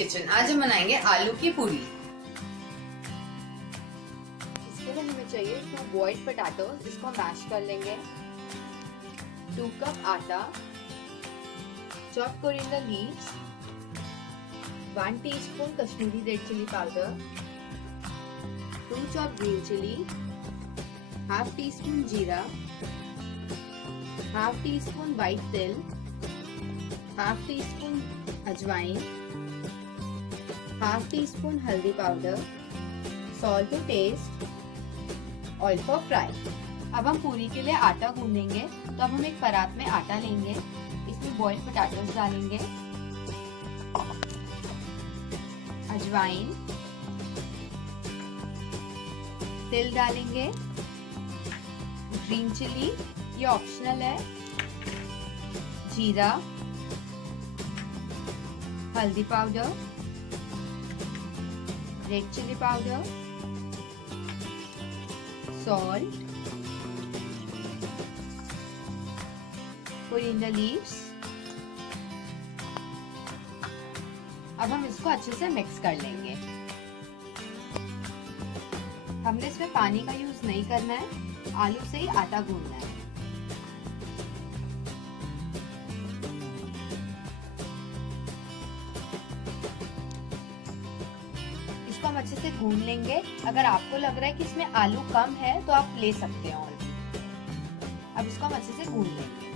Kitchen. आज हम बनाएंगे आलू की पूरी। इसके लिए हमें चाहिए 2 बॉइल्ड पोटैटो, जिसको मैश कर लेंगे। 2 कप आटा, chopped coriander leaves, 1 teaspoon Kashmiri red chilli powder, 2 chopped green chilli, half teaspoon जीरा, हाफ टीस्पून व्हाइट तिल, हाफ टीस्पून अजवाइन, हाफ टीस्पून हल्दी powder, salt to taste, oil for fry. अब हम पूरी के लिए आटा गूंदेंगे। तो अब हम एक परात में आटा लेंगे, इसमें बॉइल्ड पोटैटोज डालेंगे, अजवाइन, तिल डालेंगे, ग्रीन चिली ये ऑप्शनल है, जीरा, हल्दी powder, red chilli powder, salt, coriander leaves. अब हम इसको अच्छे से मिक्स कर लेंगे। हमने इसमें पानी का यूज नहीं करना है, आलू से ही आटा गूंदना है। इसको हम अच्छे से गूंद लेंगे। अगर आपको लग रहा है कि इसमें आलू कम है तो आप ले सकते हैं और भी। अब इसको हम अच्छे से गूंद लेंगे।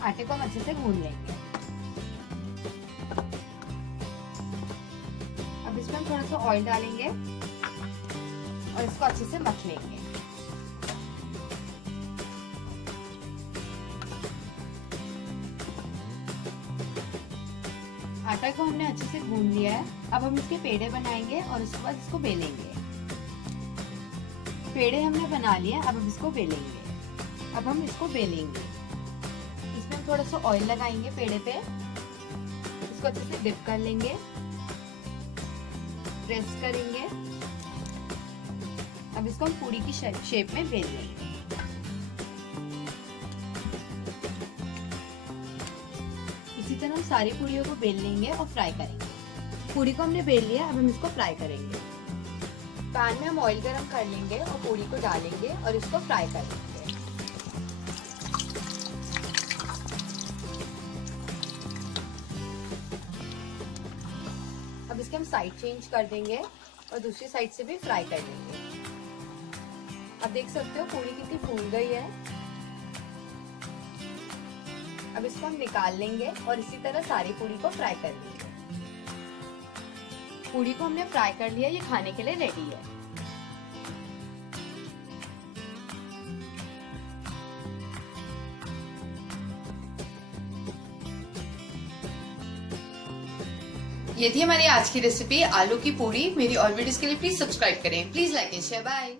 आटे को हम अच्छे से गूंद लेंगे। अब इसमें हम थोड़ा सा ऑयल डालेंगे और इसको अच्छे से मथ लेंगे। आटा को हमने अच्छे से गूंद लिया है। अब हम इसके पेड़े बनाएंगे और उसके बाद इसको बेलेंगे। पेड़े हमने बना लिए, अब हम इसको बेलेंगे। अब हम इसको बेलेंगे। इसमें हम थोड़ा सा ऑयल लगाएंगे पेड़े पे, इसको अच्छे से डिप कर लेंगे, प्रेस करेंगे। अब इसको हम पूरी की शेप में बेल लेंगे। इसी तरह हम सारी पूरियों को बेल लेंगे और फ्राई करेंगे। पूरी को हमने बेल लिया, अब हम इसको फ्राई करेंगे। पैन में हम ऑयल गरम कर लेंगे और पूरी को डालेंगे और इसको फ्राई करेंगे। अब इसके हम साइड चेंज कर देंगे और दूसरी साइड से भी फ्राई कर लेंगे। अब देख सकते हो पूरी कितनी फूल गई है। अब इसको हम निकाल लेंगे और इसी तरह सारी पूरी को फ्राई कर लेंगे। पूरी को हमने फ्राई कर लिया, ये खाने के लिए रेडी है। ये थी हमारी आज की रेसिपी आलू की पूरी। मेरी और वीडियोस के लिए प्लीज सब्सक्राइब करें। Please like and share. Bye.